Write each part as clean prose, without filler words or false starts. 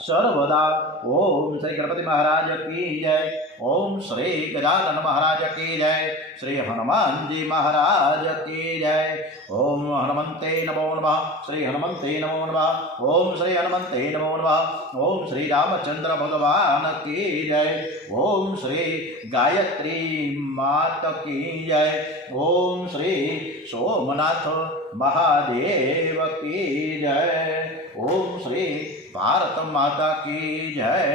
सर्वदा। ओम श्री गणपति महाराज की जय। ओम श्री गजानन महाराज की जय। श्री हनुमान जी महाराज की जय। ओम हनुमंते नमो नमः। श्री हनुमंते नमो नमः। ओम श्री हनुमंते नमो नमः। ओम श्री रामचंद्र भगवान की जय। ओम श्री गायत्री मात की जय। ओम श्री सोमनाथ महादेव की जय। ओम श्री भारत माता की जय।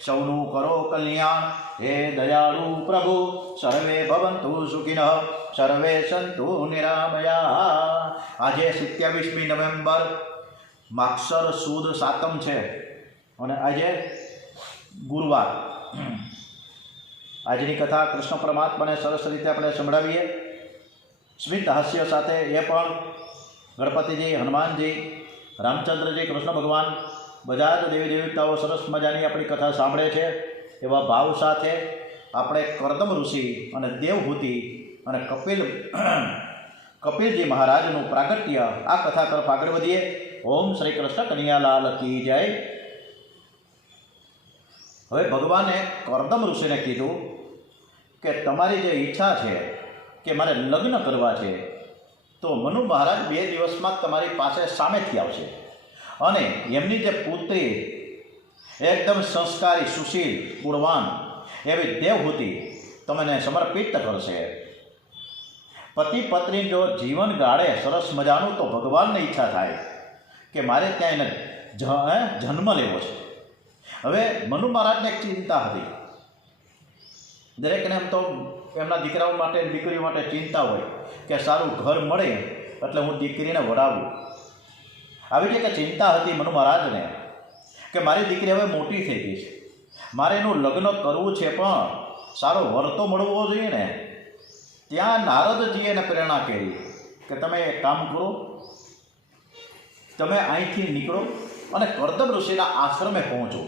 सौनु करो कल्याण हे दयालु प्रभु। सर्वे भवन्तु सुखिनः सर्वे सन्तु निरामया। आज 27મી નવેમ્બર માગસર સુદ સાતમ છે અને આજે ગુરુવાર। આજની કથા કૃષ્ણ પરમાત્માને સરસ રીતે આપણે સંભળાવીએ સ્મિત હાસ્ય સાથે। એ પણ ગણપતિજી, હનુમાનજી, રામચંદ્રજી, કૃષ્ણ ભગવાન બધા જ દેવી દેવતાઓ સરસ મજાની આપણી કથા સાંભળે છે એવા ભાવ સાથે આપણે કરદમ ઋષિ અને દેવહૂતિ અને કપિલજી મહારાજનું પ્રાગટ્ય આ કથા તરફ આગળ વધીએ। ઓમ શ્રી કૃષ્ણ કનૈયાલાલ કી જય। હવે ભગવાને કરદમ ઋષિને કીધું કે તમારી જે ઈચ્છા છે કે મારે લગ્ન કરવા છે તો મનુ મહારાજ 2 દિવસમાં તમારી પાસે સામેથી આવશે અને એમની જે પુત્રી એકદમ સંસ્કારી, સુશીલ, ગુણવાન એવી દેવહૂતિ તમને સમર્પિત કરશે। પતિ પત્ની જો જીવન ગાળે સરસ મજાનું તો ભગવાનની ઈચ્છા થાય કે મારે ત્યાં એને જન્મ લેવો છે। હવે મનુ મહારાજને એક ચિંતા હતી। દરેકને એમ તો એમના દીકરાઓ માટે, દીકરીઓ માટે ચિંતા હોય કે સારું ઘર મળે એટલે હું દીકરીને વડાવું। આવી રીતે ચિંતા હતી મનુ મહારાજને કે મારી દીકરી હવે મોટી થઈ ગઈ છે, મારે એનું લગ્ન કરવું છે, પણ સારો વર તો મળવો જોઈએ ને। ત્યાં નારદજીએ એને પ્રેરણા કરી કે તમે એક કામ કરો, તમે અહીંથી નીકળો અને કરદમ ઋષિના આશ્રમે પહોંચો।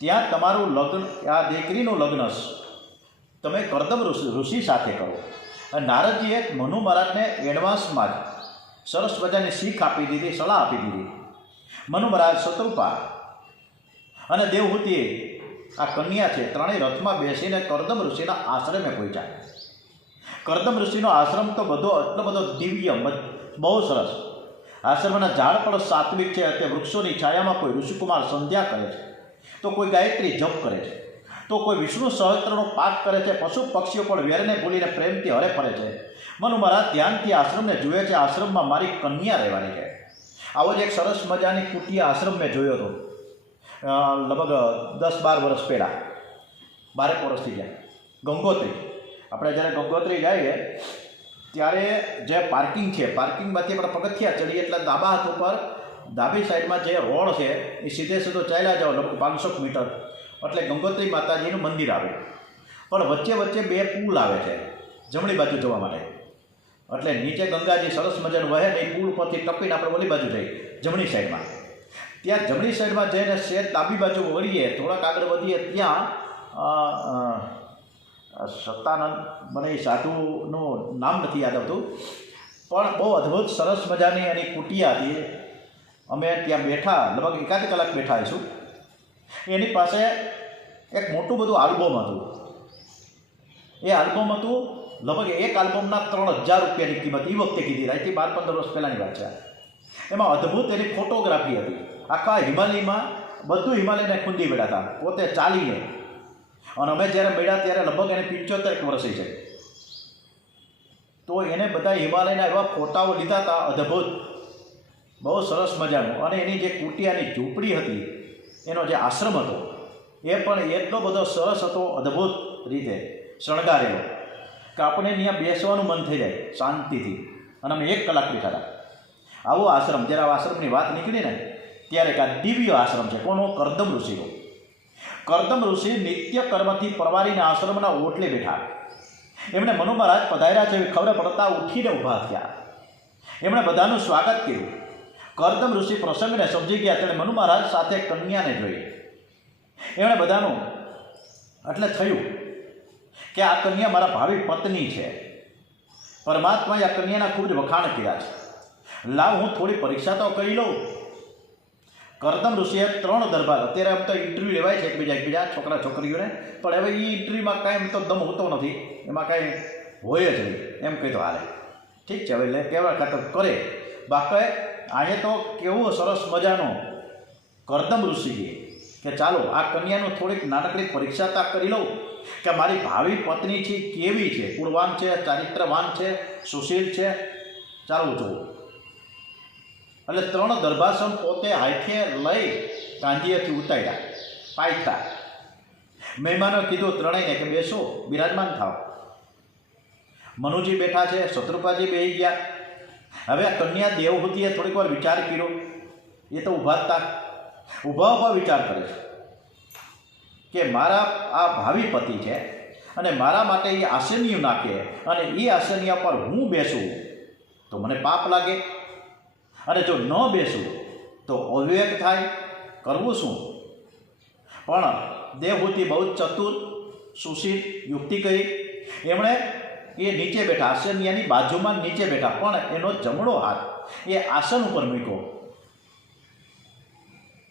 ત્યાં તમારું લગ્ન, આ દીકરીનું લગ્ન તમે કરદમ ઋષિ સાથે કરો। અને નારદજીએ મનુ મહારાજને એડવાન્સમાં જ સરસ મજાની શીખ આપી દીધી, સલાહ આપી દીધી। મનુ મહારાજ, શત્રુપા અને દેવહૂતિએ આ કન્યા છે ત્રણેય રથમાં બેસીને કરદમ ઋષિના આશ્રમે પહોંચ્યા। કરદમ ઋષિનો આશ્રમ તો એટલો બધો દિવ્ય, બહુ સરસ। આશ્રમના ઝાડ પણ સાત્વિક છે। તે વૃક્ષોની છાયામાં કોઈ ઋષિકુમાર સંધ્યા કરે છે, તો કોઈ ગાયત્રી જપ કરે છે, તો કોઈ વિષ્ણુ સહસ્ત્રનો પાઠ કરે છે। પશુ પક્ષીઓ પણ વેરને ભૂલીને પ્રેમથી હરે ફરે છે। મનુ મહારાજ ધ્યાનથી આશ્રમને જુએ છે। આશ્રમમાં મારી કન્યા રહેવાની છે। આવો જ એક સરસ મજાની કુટિયા આશ્રમ મેં જોયો હતો લગભગ 10-12 વર્ષ પહેલાં, 12 વર્ષથી ગયા। ગંગોત્રી, આપણે જ્યારે ગંગોત્રી જઈએ ત્યારે જે પાર્કિંગ છે, પાર્કિંગમાંથી આપણે પગથિયા ચડીએ એટલે ડાબા હાથ ઉપર ડાબી સાઈડમાં જે રોડ છે એ સીધે સીધો ચાલ્યા જાઓ લગભગ 500 મીટર એટલે ગંગોત્રી માતાજીનું મંદિર આવે। પણ વચ્ચે વચ્ચે 2 પુલ આવે છે જમણી બાજુ જવા માટે। એટલે નીચે ગંગાજી સરસ મજાનું વહે ને એ પુલ પરથી ટપીને આપણે ઓલી બાજુ જઈએ જમણી સાઈડમાં। ત્યાં જમણી સાઈડમાં જઈને શેર ડાબી બાજુ વળીએ, થોડાક આગળ વધીએ, ત્યાં સત્તાનંદ, મને એ સાધુનું નામ નથી યાદ આવતું, પણ બહુ અદ્ભુત સરસ મજાની એની કુટિયા હતી। અમે ત્યાં બેઠા, લગભગ 1 કલાક બેઠા હશું। એની પાસે એક મોટું બધું આલ્બમ હતું। એ આલ્બમ હતું લગભગ એક આલ્બમના 3000 રૂપિયાની કિંમત એ વખતે કીધી, અહીંથી 12-15 વર્ષ પહેલાંની વાત છે। એમાં અદ્ભુત એની ફોટોગ્રાફી હતી। આખા હિમાલયમાં બધું હિમાલયને ખૂંદી બેઠા હતા પોતે ચાલીને। અને અમે જ્યારે મળ્યા ત્યારે લગભગ એને 75 વર્ષ છે। તો એને બધા હિમાલયના એવા ફોટાઓ લીધા હતા અદ્ભુત, બહુ સરસ મજાનું। અને એની જે કુટિયાની ઝૂંપડી હતી, એનો જે આશ્રમ હતો એ પણ એટલો બધો સરસ હતો, અદ્ભુત રીતે શણગારેલો કે આપણે ત્યાં બેસવાનું મન થઈ જાય શાંતિથી। અને અમે 1 કલાક બેઠા હતા। આવો આશ્રમ, જ્યારે આ આશ્રમની વાત નીકળી ને ત્યારે એક આ દિવ્ય આશ્રમ છે। કોનો? કરદમ ઋષિનો। કરદમ ઋષિ નિત્ય કર્મથી પરવારીને આશ્રમના ઓટલે બેઠા। એમણે મનુ મહારાજ પધાર્યા છે એવી ખબર પડતા ઉઠીને ઊભા થયા। એમણે બધાનું સ્વાગત કર્યું। કરદમ ઋષિ પ્રસંગને સમજી ગયા, તેણે મનુ મહારાજ સાથે કન્યાને જોઈ। એમણે બધાનું એટલે થયું કે આ કન્યા મારા ભાવિ પત્ની છે। પરમાત્માએ આ કન્યાના ખૂબ જ વખાણ કર્યા છે। લાવ હું થોડી પરીક્ષા તો કરી લઉં। કરદમ ઋષિએ 3 દરબાર, અત્યારે આમ તો ઇન્ટરવ્યૂ લેવાય છે એકબીજા છોકરા છોકરીઓને, પણ હવે એ ઇન્ટરવ્યૂમાં કાંઈ એમ તો દમ હોતો નથી, એમાં કાંઈ હોય જ નહીં એમ કહી તો હાલે. ઠીક છે, હવે કહેવા ખાતર કરે. બાકી અહીંયા તો કેવો સરસ મજાનો કરદમ ઋષિ કે ચાલો આ કન્યાનું થોડીક નાનકડી પરીક્ષા તા કરી લઉં કે મારી ભાવિ પત્ની છે કેવી છે, કુળવાન છે, ચારિત્રવાન છે, સુશીલ છે, ચાલો જુઓ. એટલે 3 દરબાસન પોતે હાથે લઈ કાંજીએથી ઉતાર્યા પાયથા. મહેમાનો કીધું ત્રણેયને કે બેસો, બિરાજમાન થાવ. મનુજી બેઠા છે, શત્રુપાજી બેસી ગયા. હવે આ કન્યા દેવહૂતિએ થોડીક વાર વિચાર કર્યો. એ તો ઊભા વિચાર કરે છે કે મારા આ ભાવિ પતિ છે અને મારા માટે એ આસનિયું નાખે અને એ આસનિયા પર હું બેસું તો મને પાપ લાગે, અને જો ન બેસું તો અવિવેક થાય, કરવું શું? પણ દેવહૂતિ બહુ જ ચતુર, સુશીલ, યુક્તિ કહી. એમણે એ નીચે બેઠા, આસનિયાની બાજુમાં નીચે બેઠા, પણ એનો જમણો હાથ એ આસન ઉપર મૂક્યો.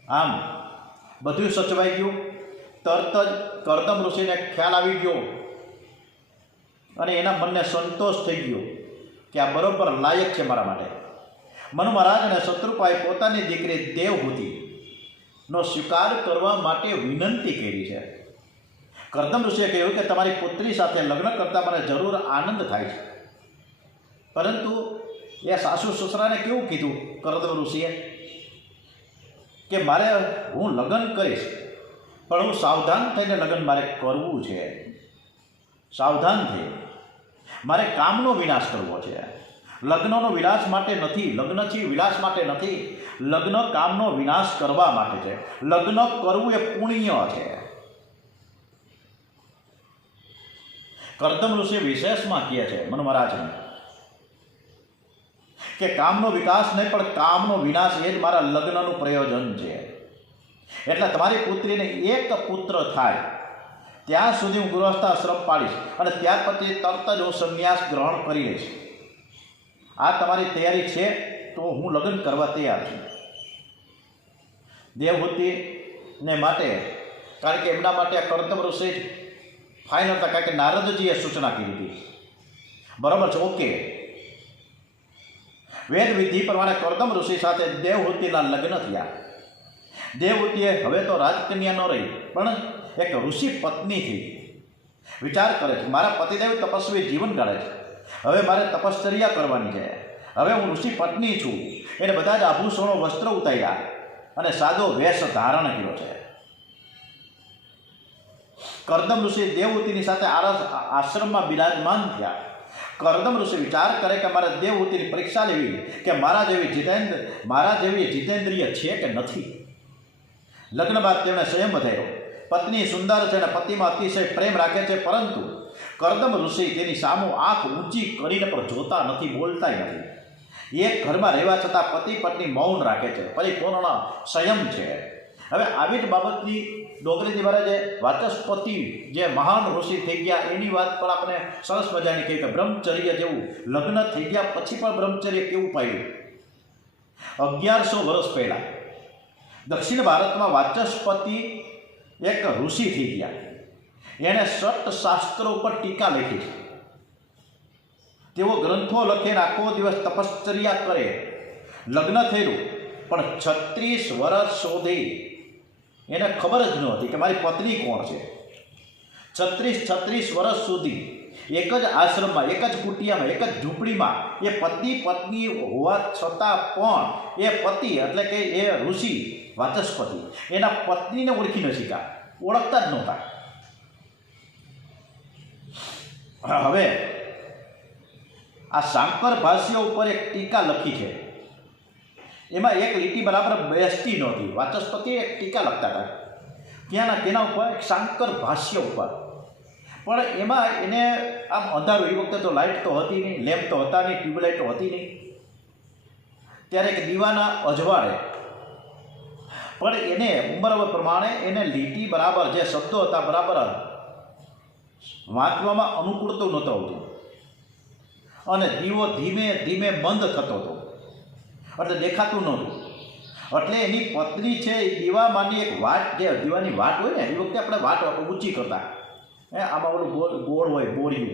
આમ બધું સચવાઈ ગયું. તરત જ કરદમ ઋષિને ખ્યાલ આવી ગયો અને એના મનને સંતોષ થઈ ગયો કે આ બરોબર લાયક છે મારા માટે. મનુ મહારાજ અને શત્રુપાએ પોતાની દીકરી દેવહૂતિનો સ્વીકાર કરવા માટે વિનંતી કરી છે. કરદમ ઋષિએ કહ્યું કે તમારી પુત્રી સાથે લગ્ન કરતાં મને જરૂર આનંદ થાય છે, પરંતુ એ સાસુ સસરાને કેવું કીધું કરદમ ઋષિએ કે હું લગ્ન કરીશ, પણ હું સાવધાન થઈને લગ્ન મારે કરવું છે. સાવધાન થઈ મારે કામનો વિનાશ કરવો છે. લગ્નનો વિલાસ માટે નથી, લગ્નથી વિલાસ માટે નથી, લગ્ન કામનો વિનાશ કરવા માટે છે. લગ્ન કરવું એ પુણ્ય છે. કરદમ ઋષિ વિશેષમાં કહે છે મનુ મહારાજને કે કામનો વિકાસ નહીં પણ કામનો વિનાશ એ જ મારા લગ્નનું પ્રયોજન છે. એટલે તમારી પુત્રીને એક પુત્ર થાય ત્યાં સુધી હું ગૃહસ્થાશ્રમ પાડીશ અને ત્યાર પછી તરત જ હું સંન્યાસ ગ્રહણ કરી લઈશ. આ તમારી તૈયારી છે તો હું લગ્ન કરવા તૈયાર છું. દેવહૂતિને માટે, કારણ કે એમના માટે આ કરદમ ઋષિ ફાઇનલ હતા, કારણ કે નારદજીએ સૂચના કરી હતી. બરાબર છે, ઓકે. વેદ વિધિ પ્રમાણે કરદમ ઋષિ સાથે દેવહૂતિના લગ્ન થયા. દેવહૂતિએ હવે તો રાજકન્યા ન રહી પણ એક ઋષિ પત્ની થઈ. વિચાર કરે છે મારા પતિદેવ તપસ્વી જીવન ગાળે છે, હવે મારે તપશ્ચર્યા કરવાની છે. હવે હું ઋષિ પત્ની છું. એને બધા જ આભૂષણો વસ્ત્ર ઉતાર્યા અને સાદો વેશ ધારણ કર્યો છે. કરદમ ઋષિ દેવહૂતિની સાથે આશ્રમમાં બિરાજમાન થયા. કરદમ ઋષિ વિચાર કરે કે મારે દેવહૂતિની પરીક્ષા લેવી કે મારા જેવી જીતેન્દ્રિય છે કે નથી. લગ્ન બાદ તેમણે સંયમ વધાર્યો. પત્ની સુંદર છે અને પતિમાં અતિશય પ્રેમ રાખે છે, પરંતુ કરદમ ઋષિ તેની સામું આંખ ઊંચી કરીને પણ જોતા નથી, બોલતાય નથી. એક ઘરમાં રહેવા છતાં પતિ પત્ની મૌન રાખે છે, પરિપૂર્ણ સંયમ છે. હવે આવી જ બાબતની ડોગરીજી મહારાજે વાચસ્પતિ જે મહાન ઋષિ થઈ ગયા એની વાત પણ આપણે સરસ મજાની કહી કે બ્રહ્મચર્ય જેવું લગ્ન થઈ ગયા પછી પણ બ્રહ્મચર્ય કેવું પાયું. 1100 વર્ષ પહેલાં દક્ષિણ ભારતમાં વાચસ્પતિ એક ઋષિ થઈ ગયા. એણે 6 શાસ્ત્રો ઉપર ટીકા લખી છે. તેઓ ગ્રંથો લખીને આખો દિવસ તપશ્ચર્યા કરે. લગ્ન થયેલું પણ 36 વર્ષ સુધી એને ખબર જ ન હતી કે મારી પત્ની કોણ છે. 36 વર્ષ સુધી એક જ આશ્રમમાં, એક જ કુટિયામાં, એક જ ઝૂંપડીમાં એ પત્ની હોવા છતાં પણ એ પતિ એટલે કે એ ઋષિ વાચસ્પતિ એના પત્નીને ઓળખી ન શક્યા, ઓળખતા જ નહોતા. હવે આ શાંકર ભાષ્ય ઉપર એક ટીકા લખી છે. એમાં એક લીટી બરાબર બેસતી નહોતી. વાચસ્પતિ એક ટીકા લખતા હતા તેના ઉપર એક શાંકર ભાષ્ય ઉપર, પણ એમાં એને આમ અંધારું, એ વખતે તો લાઇટ તો હતી નહીં, લેમ્પ તો હતા નહીં, ટ્યુબલાઇટો હતી નહીં. ત્યારે એક દીવાના અજવાળે પણ એને ઉંમર પ્રમાણે એને લીટી બરાબર જે શબ્દો હતા બરાબર વાંચવામાં અનુકૂળતું નહોતું આવતું અને દીવો ધીમે ધીમે બંધ થતો હતો એટલે દેખાતું નહોતું. એટલે એની પત્ની છે એ દીવામાંની એક વાટ, જે દીવાની વાટ હોય ને એ વખતે આપણે વાટ ઊંચી કરતા, આમાં ઓલું ગોળ હોય બોરિયું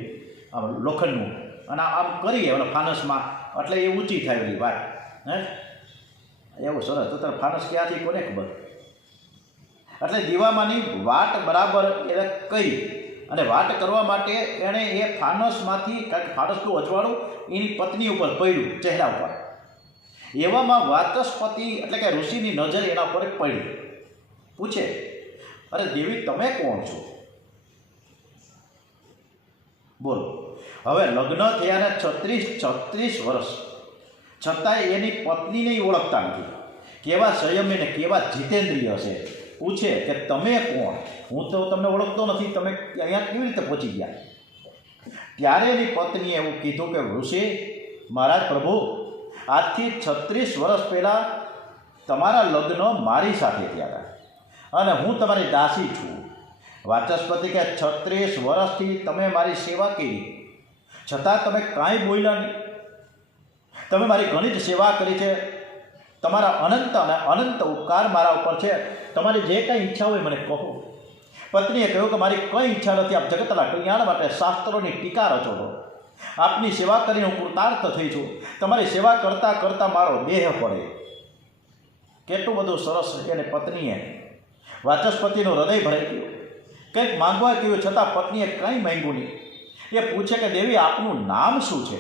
આમ લોખંડનું, અને આમ કરીએ ઓલા ફાનસમાં, એટલે એ ઊંચી થાય ઓલી વાટ. એવું સરસ. તો તારે ફાનસ ક્યાંથી કોને ખબર. એટલે દીવામાંની વાટ બરાબર એને કરી, અને વાટ કરવા માટે એણે એ ફાનસમાંથી, કારણ કે ફાનસનું અજવાળું એની પત્ની ઉપર પડ્યું, ચહેરા ઉપર. એવામાં વાચસ્પતિ એટલે કે ઋષિની નજર એના પર પડી. પૂછે, અરે દેવી, તમે કોણ છો? બોલો. હવે લગ્ન થયાને 36 વર્ષ છતાંય એની પત્નીને ઓળખતા નથી. કેવા સંયમી ને કેવા જીતેન્દ્રિય છે. પૂછે કે તમે કોણ? હું તો તમને ઓળખતો નથી, તમે અહીંયા કેવી રીતે પહોંચી ગયા? ત્યારે એની પત્નીએ એવું કીધું કે ઋષિ મહારાજ પ્રભુ, આજથી 36 વર્ષ પહેલાં તમારા લગ્ન મારી સાથે થયા હતા, અને હું તમારી દાસી છું. વાચસ્પતિ કે 36 વર્ષથી તમે મારી સેવા કરી, છતાં તમે કાંઈ બોલ્યા નહીં. તમે મારી ઘણી જ સેવા કરી છે. તમારા અનંત અને અનંત ઉપકાર મારા ઉપર છે. તમારી જે કંઈ ઈચ્છા હોય મને કહો. પત્નીએ કહ્યું કે મારી કંઈ ઈચ્છા નથી. આપ જગતના કલ્યાણ માટે શાસ્ત્રોની ટીકા રચો છો. આપની સેવા કરીને હું કૃતાર્થ થઈ છું. તમારી સેવા કરતાં કરતાં મારો દેહ પડે. કેટલું બધું સરસ. એને પત્નીએ, વાચસ્પતિનું હૃદય ભરાઈ ગયું. કંઈક માંગવા કહ્યું, છતાં પત્નીએ કંઈ માંગ્યું નહીં. એ પૂછે કે દેવી, આપનું નામ શું છે?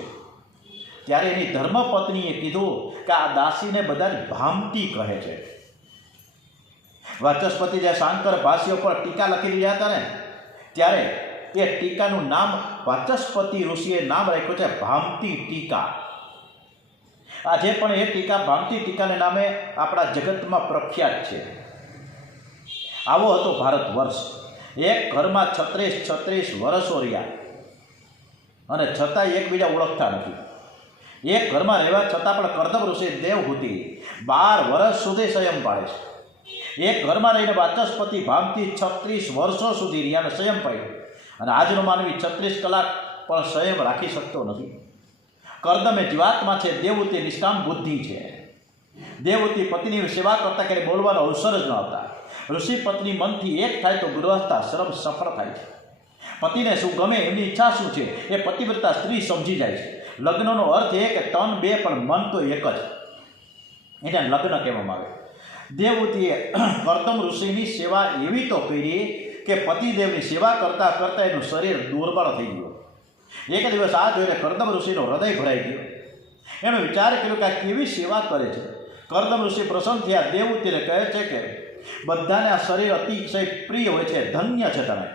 ત્યારે એની ધર્મપત્નીએ કીધું કે આ દાસીને બધા જ ભામતી કહે છે. વાચસ્પતિ જે શાંકર ભાષ્ય પર ટીકા લખી રહ્યા હતા ને, ત્યારે એ ટીકાનું નામ વાચસ્પતિ ઋષિએ નામ રાખ્યું છે ભામતી ટીકા. આજે પણ એ ટીકા ભામતી ટીકાને નામે આપણા જગતમાં પ્રખ્યાત છે. આવો હતો ભારત વર્ષ. એક ઘરમાં 36 વર્ષો રહ્યા, અને છતાંય એકબીજા ઓળખતા નથી. એક ઘરમાં રહેવા છતાં પણ કર્દમ ઋષિ દેવહૂતિ 12 વર્ષ સુધી સંયમ પાડે છે. એક ઘરમાં રહીને વાચસ્પતિ ભામતી 36 વર્ષો સુધી રહ્યા અને સંયમ પાડ્યો. અને આજનો માનવી 36 કલાક પણ સંયમ રાખી શકતો નથી. કર્દમ એ જીવાત્મા છે, દેવહૂતિ નિષ્કામ બુદ્ધિ છે. દેવહૂતિ પત્નીની સેવા કરતા ક્યારે બોલવાનો અવસર જ ન હતા. ઋષિ પત્ની મનથી એક થાય તો ગૃહસ્થાશ્રમ સફળ થાય છે. પતિને શું ગમે, એમની ઈચ્છા શું છે, એ પતિવ્રતા સ્ત્રી સમજી જાય છે. લગ્નનો અર્થ એ કે તન બે પણ મન તો એક જ, એને લગ્ન કહેવામાં આવે. દેવહૂતિએ કર્દમ ઋષિની સેવા એવી તો કરી કે પતિદેવની સેવા કરતાં કરતાં એનું શરીર દુર્બળ થઈ ગયું. એક દિવસ આ જોઈને કર્દમ ઋષિનો હૃદય ભરાઈ ગયો. એનો વિચાર કર્યો કે આ કેવી સેવા કરે છે. કર્દમ ઋષિ પ્રસન્ન થયા. દેવહૂતિને કહે છે કે બધાને આ શરીર અતિશય પ્રિય હોય છે, ધન્ય છે તમે.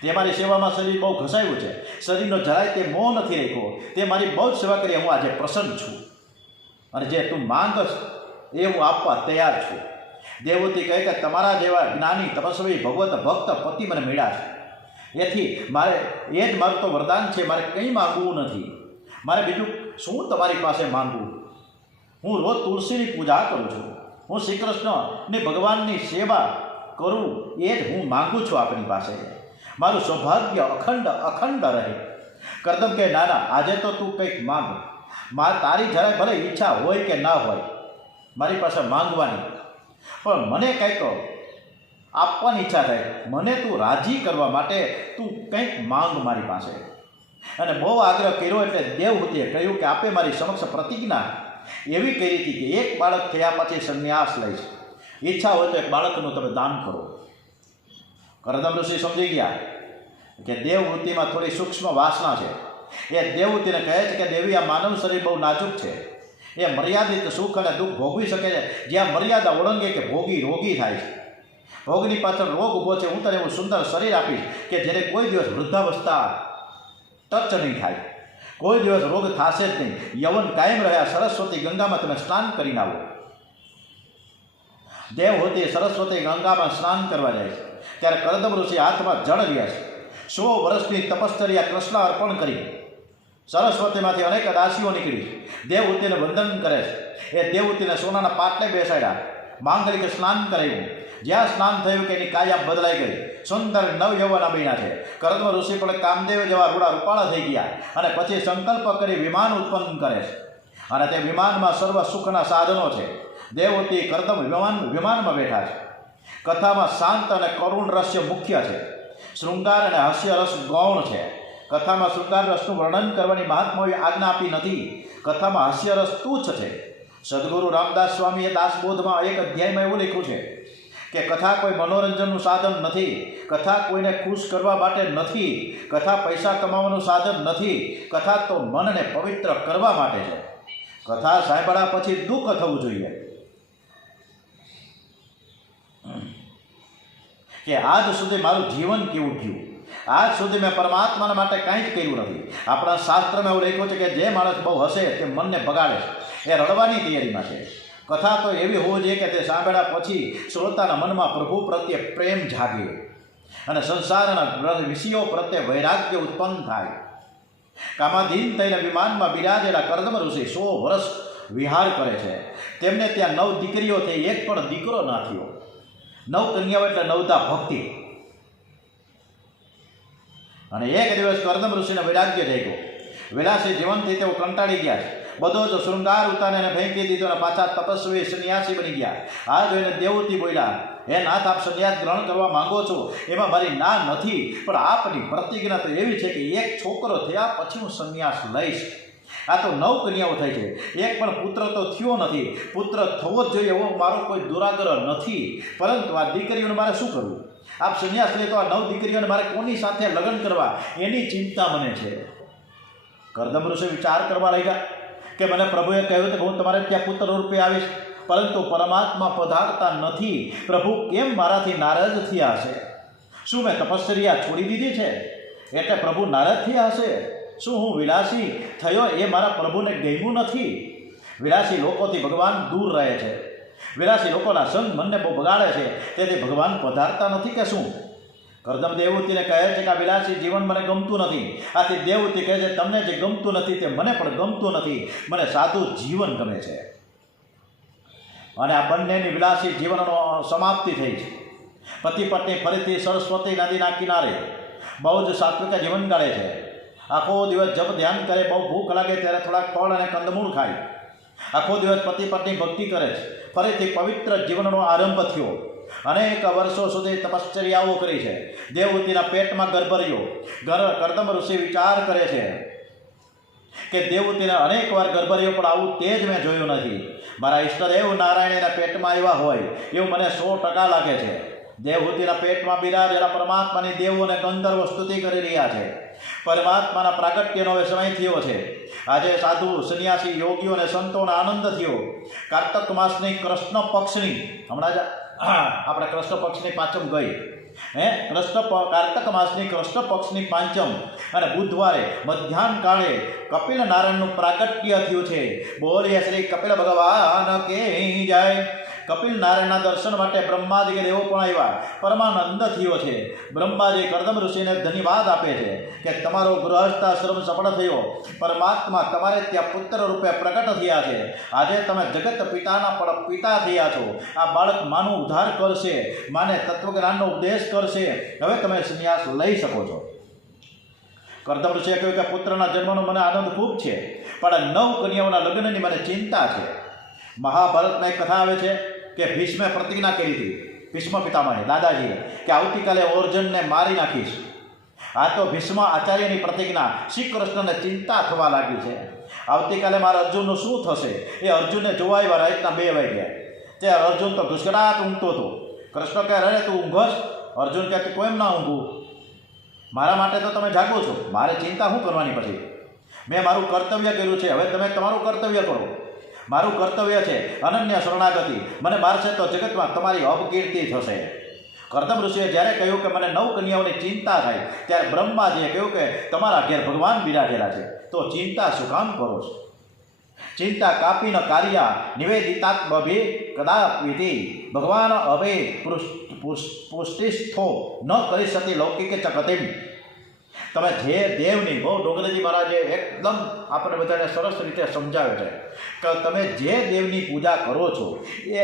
તે મારી સેવામાં શરીર બહુ ઘસાયું છે. શરીરનો જરાય તે મોહ નથી રાખ્યો. તે મારી બહુ જ સેવા કરી. હું આજે પ્રસન્ન છું, અને જે તું માંગસ એ હું આપવા તૈયાર છું. દેવહૂતિ કહે કે તમારા જેવા જ્ઞાની તપસ્વી ભગવત ભક્ત પતિ મને મળ્યા છે. એથી મારે એ જ મારું તો વરદાન છે. મારે કંઈ માગવું નથી. મારે બીજું શું તમારી પાસે માંગવું? હું રોજ તુલસીની પૂજા કરું છું. હું શ્રી કૃષ્ણની ભગવાનની સેવા કરું, એ જ હું માગું છું આપની પાસે. મારું સૌભાગ્ય અખંડ રહે. કર્દમ કે ના ના, આજે તો તું કંઈક માંગ. તારી જરાય ભલે ઈચ્છા હોય કે ના હોય મારી પાસે માંગવાની, પણ મને કંઈક આપવાની ઈચ્છા થાય. મને તું રાજી કરવા માટે તું કંઈક માંગ મારી પાસે. અને બહુ આગ્રહ કર્યો એટલે દેવહૂતિએ કહ્યું કે આપે મારી સમક્ષ પ્રતિજ્ઞા એવી કરી હતી કે એક બાળક થયા પછી સંન્યાસ લઈશ. ઈચ્છા હોય તો એક બાળકનું તમે દાન કરો. કર્દમ ઋષિ સમજી ગયા કે દેવહૂતિમાં થોડી સૂક્ષ્મ વાસના છે. એ દેવહૂતિને કહે છે કે દેવી, આ માનવ શરીર બહુ નાજુક છે. એ મર્યાદિત સુખ અને દુઃખ ભોગવી શકે છે. જ્યાં મર્યાદા ઓળંગે કે ભોગી રોગી થાય છે. ભોગની પાછળ રોગ ઊભો છે. હું તને એવું સુંદર શરીર આપીશ કે જેને કોઈ દિવસ વૃદ્ધાવસ્થા ટચ નહીં થાય, કોઈ દિવસ રોગ થશે જ નહીં. યવન કાયમ રહ્યા. સરસ્વતી ગંગામાં તમે સ્નાન કરીને આવો. દેવહૂતિ સરસ્વતી ગંગામાં સ્નાન કરવા જાય છે. ત્યારે કર્દમ ઋષિ હાથમાં જળ રહ્યા છે. 100 વર્ષની તપશ્ચર્યા કૃષ્ણ અર્પણ કરી સરસ્વતીમાંથી અનેક દાસીઓ નીકળી દેવહૂતિને વંદન કરે છે. એ દેવહૂતિને સોનાના પાટલે બેસાડ્યા, માંગલિક સ્નાન કરાવ્યું. જ્યાં સ્નાન થયું કે એની કાયા બદલાઈ ગઈ. સુંદર નવયૌવના બન્યા છે. કર્દમ ઋષિ પણ કામદેવ જેવા રૂડા રૂપાળા થઈ ગયા. અને પછી સંકલ્પ કરી વિમાન ઉત્પન્ન કરે છે. અને તે વિમાનમાં સર્વ સુખના સાધનો છે. દેવહૂતિ કર્દમ વિમાનમાં બેઠા છે. કથામાં શાંત અને કરુણ રસ્ય મુખ્ય છે. શૃંગાર અને હાસ્ય રસ ગૌણ છે. કથામાં શૃંગાર રસનું વર્ણન કરવાની મહાત્માઓએ આજ્ઞા આપી નથી. કથામાં હાસ્ય રસ તુચ્છ છે. સદગુરુ રામદાસ સ્વામીએ દાસબોધમાં એક અધ્યાયમાં એવું લખ્યું છે કે કથા કોઈ મનોરંજનનું સાધન નથી. કથા કોઈને ખુશ કરવા માટે નથી. કથા પૈસા કમાવાનું સાધન નથી. કથા તો મનને પવિત્ર કરવા માટે છે. કથા સાંભળ્યા પછી દુઃખ થવું જોઈએ કે આજ સુધી મારું જીવન કેવું ગયું, આજ સુધી મેં પરમાત્માના માટે કાંઈ જ કર્યું નથી. આપણા શાસ્ત્રમાં એવું લખ્યું છે કે જે માણસ બહુ હસે તે મનને બગાડે છે, એ રડવાની તૈયારીમાં છે. કથા તો એવી હોવી જોઈએ કે તે સાંભળ્યા પછી શ્રોતાના મનમાં પ્રભુ પ્રત્યે પ્રેમ જાગે અને સંસારના વિષયો પ્રત્યે વૈરાગ્ય ઉત્પન્ન થાય. કામાધીન થઈને વિમાનમાં બિરાજેલા કર્દમ ઋષિ 100 વર્ષ વિહાર કરે છે. તેમને ત્યાં 9 દીકરીઓ થઈ, એક પણ દીકરો ના થયો. 9 કન્યાઓ એટલે 9તા ભક્તિ. અને એક દિવસ કર્દમ ઋષિને વૈરાગ્ય થઈ ગયો. વિલાસી જીવનથી તેઓ કંટાળી ગયા છે. બધો જ શૃંગાર ઉતારીને એને ફેંકી દીધો અને પાછા તપસ્વી સંન્યાસી બની ગયા. આ જોઈને દેવહૂતિ બોલ્યા, હે નાથ, આપ સંન્યાસ ગ્રહણ કરવા માંગો છો એમાં મારી ના નથી, પણ આપની પ્રતિજ્ઞા તો એવી છે કે એક છોકરો થયા પછી હું સંન્યાસ લઈશ. આ તો 9 કન્યાઓ થઈ છે, એક પણ પુત્ર તો થયો નથી. પુત્ર થવો જ જોઈએ એવો મારો કોઈ દુરાગ્રહ નથી, પરંતુ આ દીકરીઓને મારે શું કરવું? આપ સંન્યાસ લે તો આ 9 દીકરીઓને મારે કોની સાથે લગ્ન કરવા એની ચિંતા મને છે. કર્દમ ઋષિ વિચાર કરવા લાગ્યા કે મને પ્રભુએ કહ્યું કે હું તમારે ત્યાં પુત્ર રૂપે આવીશ, પરંતુ પરમાત્મા પધારતા નથી. પ્રભુ કેમ મારાથી નારાજ થયા હશે? શું મેં તપશ્ચર્યા છોડી દીધી છે એટલે પ્રભુ નારાજ થયા હશે? શું હું વિલાસી થયો એ મારા પ્રભુને ગમ્યું નથી? વિલાસી લોકોથી ભગવાન દૂર રહે છે. વિલાસી લોકોના સંગ મનને બહુ બગાડે છે, તેથી ભગવાન પધારતા નથી કે શું? કર્દમ દેવહૂતિને કહે છે કે આ વિલાસી જીવન મને ગમતું નથી. આથી દેવહૂતિ કહે છે, તમને જે ગમતું નથી તે મને પણ ગમતું નથી. મને સાદું જીવન ગમે છે. અને આ બંનેની વિલાસી જીવનનો સમાપ્તિ થઈ છે. પતિ પત્ની ફરીથી સરસ્વતી નદીના કિનારે બહુ જ સાત્વિક જીવન ગાળે છે. આખો દિવસ જપ ધ્યાન કરે, બહુ ભૂખ લાગે ત્યારે થોડાક ફળ અને કંદમૂળ ખાય. આખો દિવસ પતિ પત્ની ભક્તિ કરે છે. ફરીથી પવિત્ર જીવનનો આરંભ થયો. અનેક વર્ષો સુધી તપશ્ચર્યાઓ કરી છે. દેવહૂતિના પેટમાં ગર્ભ રહ્યો. કર્દમ ઋષિ વિચાર કરે છે કે દેવહૂતિને અનેક વાર ગર્ભ રહ્યો, પણ આવું તેજ મેં જોયું નથી. મારા ઈષ્ટદેવ નારાયણના પેટમાં આવ્યા હોય એવું મને 100% લાગે છે. દેવહૂતિના પેટમાં બિરાજેલા પરમાત્માની દેવો અને ગંધર્વો સ્તુતિ કરી રહ્યા છે. પરમાત્માના પ્રાગટ્યનો હવે સમય થયો છે. આજે સાધુ સંન્યાસી યોગીઓ અને સંતોને આનંદ થયો. કાર્તક માસની કૃષ્ણ પક્ષની, હમણાં જ આપણે કૃષ્ણ પક્ષની પાંચમ ગઈ, કાર્તક માસની કૃષ્ણ પક્ષની પાંચમ અને બુધવારે મધ્યાહન કાળે કપિલ નારાયણનું પ્રાગટ્ય થયું છે. બોલીએ શ્રી કપિલ ભગવાન કે જય. કપિલ નારાયણના દર્શન માટે બ્રહ્માદિ દેવો પણ આવ્યા. પરમાનંદ થયો છે. બ્રહ્માજી કર્દમ ઋષિને ધન્યવાદ આપે છે કે તમારો ગૃહસ્થાશ્રમ સફળ થયો. પરમાત્મા તમારે ત્યાં પુત્ર રૂપે પ્રગટ થયા છે. આજે તમે જગત પિતાના પણ પિતા થયા છો. આ બાળક માનો ઉદ્ધાર કરશે, માને તત્વજ્ઞાનનો ઉપદેશ કરશે. હવે તમે સંન્યાસ લઈ શકો છો. કર્દમ ઋષિએ કહ્યું કે પુત્રના જન્મનો મને આનંદ ખૂબ છે, પણ 9 કન્યાઓના લગ્નની મને ચિંતા છે. મહાભારતમાં એક કથા આવે છે કે ભીષ્મે પ્રતિજ્ઞા કરી હતી, ભીષ્મ પિતામહે દાદાજીએ, કે આવતીકાલે અર્જુનને મારી નાખીશ. આ તો ભીષ્મ આચાર્યની પ્રતિજ્ઞા શ્રી કૃષ્ણને ચિંતા થવા લાગી છે. આવતીકાલે મારા અર્જુનનું શું થશે? એ અર્જુનને જોવા આવ્યા રાતના 2 વાગ્યા. ત્યારે અર્જુન તો ઘુસકડાટ ઊંઘતો હતો. કૃષ્ણ કહે, અરે તું ઊંઘસ? અર્જુન કહે, તું એમ ના ઊંઘું, મારા માટે તો તમે જાગો છો, મારે ચિંતા શું કરવાની? પછી મેં મારું કર્તવ્ય કર્યું છે, હવે તમે તમારું કર્તવ્ય કરો. મારું કર્તવ્ય છે અનન્ય શરણાગતિ. મને મારશે તો જગતમાં તમારી અપકીર્તિ થશે. કર્દમ ઋષિએ જ્યારે કહ્યું કે મને 9 કન્યાઓની ચિંતા થાય, ત્યારે બ્રહ્માજીએ કહ્યું કે તમારા ઘેર ભગવાન બિરાજેલા છે, તો ચિંતા શું કામ કરો છો? ચિંતા કાપી ન કાર્યા નિવેદિતાત્મભિ કદાપિતિ ભગવાન હવે પુષ્ટિસ્થો ન કરી શકી લૌકિકે ચકતિમ. તમે જે દેવની, બહુ ડોંગરેજી મહારાજે એકદમ આપણે બધાને સરસ રીતે સમજાવે છે કે તમે જે દેવની પૂજા કરો છો એ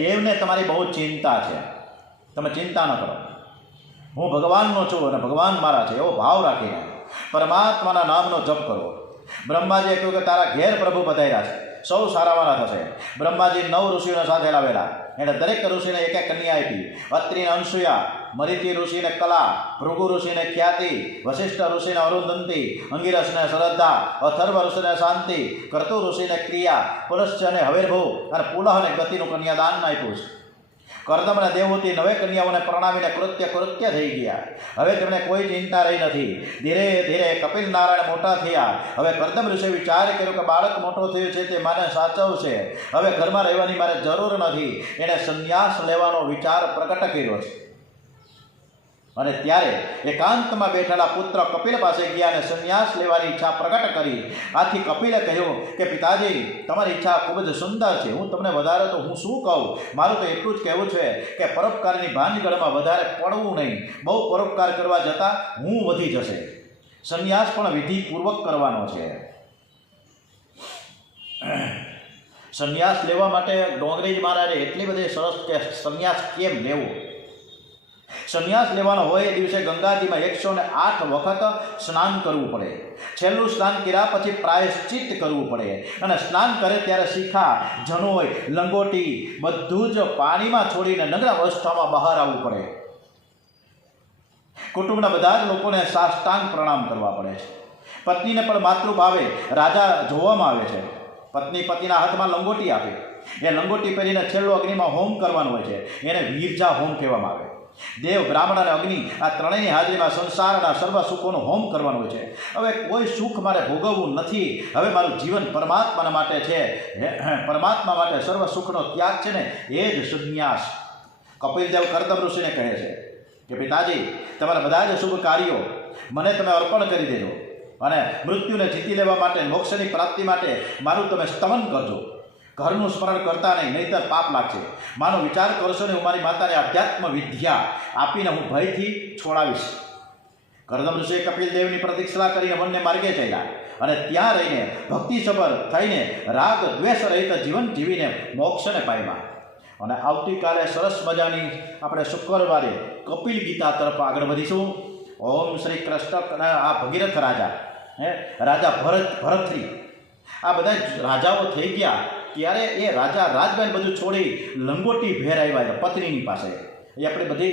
દેવને તમારી બહુ ચિંતા છે. તમે ચિંતા ન કરો. હું ભગવાનનો છું અને ભગવાન મારા છે એવો ભાવ રાખીને પરમાત્માના નામનો જપ કરો. બ્રહ્માજીએ કહ્યું કે તારા ઘેર પ્રભુ પધાર્યા છે, સૌ સારાવાના થશે. બ્રહ્માજી 9 ઋષિઓને સાથે લાવેલા. એણે દરેક ઋષિને એક એક કન્યા આપી. અત્રિને અનસૂયા, મરીચી ઋષિને કલા, ભૃગુ ઋષિને ખ્યાતિ, વશિષ્ઠ ઋષિને અરુંધંતી, અંગિરસને શ્રદ્ધા, અથર્વ ઋષિને શાંતિ, કર્તુ ઋષિને ક્રિયા, પુલસ્ત્યને હવિર્ભૂ અને પુલહ અને ગતિનું કન્યાદાન આપ્યું છે. કર્દમ અને દેવહૂતિ 9 કન્યાઓને પ્રણામીને કૃત્ય થઈ ગયા. હવે તેમને કોઈ ચિંતા રહી નથી. ધીરે ધીરે કપિલ નારાયણ મોટા થયા. હવે કર્દમ ઋષિએ વિચાર કર્યો કે બાળક મોટો થયો છે તે માને સાચવશે. હવે ઘરમાં રહેવાની મારે જરૂર નથી. એણે સંન્યાસ લેવાનો વિચાર પ્રગટ કર્યો છે. અને ત્યારે એકાંતમાં બેઠેલા પુત્ર કપિલ પાસે ગયા અને સંન્યાસ લેવાની ઈચ્છા પ્રગટ કરી. આથી કપિલે કહ્યું કે પિતાજી, તમારી ઈચ્છા ખૂબ જ સુંદર છે. હું તમને વધારે તો હું શું કહું. મારું તો એટલું જ કહેવું છે કે પરોપકારની ભાનગઢમાં વધારે પડવું નહીં. બહુ પરોપકાર કરવા જતાં હું વધી જશે. સંન્યાસ પણ વિધિપૂર્વક કરવાનો છે. સંન્યાસ લેવા માટે ડોંગરેજ મહારાજે એટલી બધી સરસ કે સંન્યાસ કેમ લેવો. સંન્યાસ લેવાનો હોય એ દિવસે ગંગાજીમાં 108 વખત સ્નાન કરવું પડે. છેલ્લું સ્નાન કર્યા પછી પ્રાયશ્ચિત કરવું પડે. અને સ્નાન કરે ત્યારે શિખા, જનોય, લંગોટી બધું જ પાણીમાં છોડીને નગ્ન અવસ્થામાં બહાર આવવું પડે. કુટુંબના બધા જ લોકોને સાષ્ટાંગ પ્રણામ કરવા પડે છે. પત્નીને પણ માતૃભાવે રાજા જોવામાં આવે છે. પત્ની પતિના હાથમાં લંગોટી આપે. એ લંગોટી પહેરીને છેલ્લો અગ્નિમાં હોમ કરવાનો હોય છે. એને વીરજા હોમ કહેવામાં આવે. દેવ, બ્રાહ્મણ અને અગ્નિ આ ત્રણેયની હાજરીમાં સંસારના સર્વ સુખોનો હોમ કરવાનો હોય છે. હવે કોઈ સુખ મારે ભોગવવું નથી. હવે મારું જીવન પરમાત્માના માટે છે. પરમાત્મા માટે સર્વ સુખનો ત્યાગ છે ને એ જ સંન્યાસ. કપિલદેવ કર્દમ ઋષિને કહે છે કે પિતાજી, તમારા બધા જ શુભ કાર્યો મને તમે અર્પણ કરી દેજો અને મૃત્યુને જીતી લેવા માટે, મોક્ષની પ્રાપ્તિ માટે મારું તમે સ્તમન કરજો. ઘરનું સ્મરણ કરતા નહીં, નહીંતર પાપ લાગશે. માનો વિચાર કરશો ને હું મારી માતાને અધ્યાત્મ વિદ્યા આપીને હું ભયથી છોડાવીશ. કર્દમ ઋષિએ કપિલદેવની પ્રતીક્ષા કરીને વનને માર્ગે ચાલ્યા અને ત્યાં રહીને ભક્તિસભર થઈને રાગ દ્વેષ રહિત જીવન જીવીને મોક્ષને પામ્યા. અને આવતીકાલે સરસ મજાની આપણે શુક્રવારે કપિલ ગીતા તરફ આગળ વધીશું. ઓમ શ્રી કૃષ્ણ. આ ભગીરથ રાજા, રાજા ભરતરી, આ બધા રાજાઓ થઈ ગયા. ત્યારે એ રાજા રાજબેન બધું છોડી લંગોટી ભેર આવ્યા છે પત્નીની પાસે. એ આપણે બધી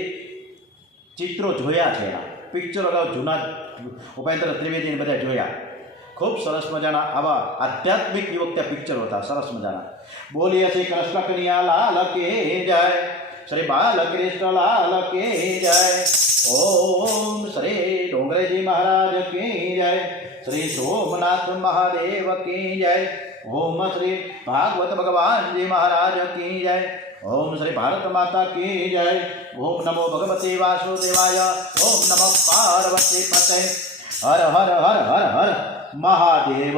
ચિત્રો જોયા છે. પિક્ચરો અગાઉ જૂના ઉપેન્દ્ર ત્રિવેદીને બધા જોયા. ખૂબ સરસ મજાના આવા આધ્યાત્મિક યુવકતા પિક્ચરો હતા, સરસ મજાના. બોલીએ શ્રી કૃષ્ણ કનૈયા લાલ કી જય, શ્રી બાલકૃષ્ણ લાલ કી જય. ઓમ શ્રી ડોંગરેજી મહારાજ કી જય, શ્રી સોમનાથ મહાદેવ કી જય. ઓમ શ્રી ભાગવત ભગવાનજી મહારાજ કી જય. ઓમ શ્રી ભારત માતા કી જય. ઓમ નમો ભગવતે વાસુદેવાય. ઓમ નમઃ પાર્વતી પતય. હર હર હર હર હર મહાદેવ.